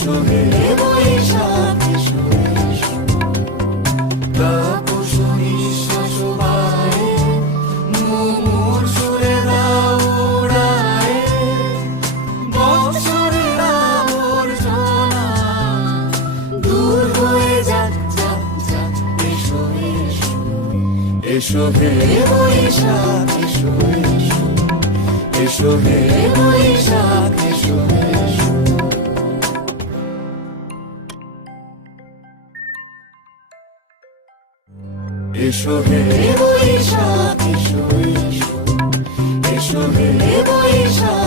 এসো হে বৈশাখ এসো এসো, তাপস নিঃশ্বাস বায়ে মুমুর সুরে দাও উড়ায়ে, বৎসরের আবর্জনা দূর হয়ে যাক যাক যাক, এসো এসো, এসো হে বৈশাখ এসো এসো, এসো হে বৈশাখ এসো এসো। এসো হে বৈশাখ এসো এসো, এসো হে বৈশাখ।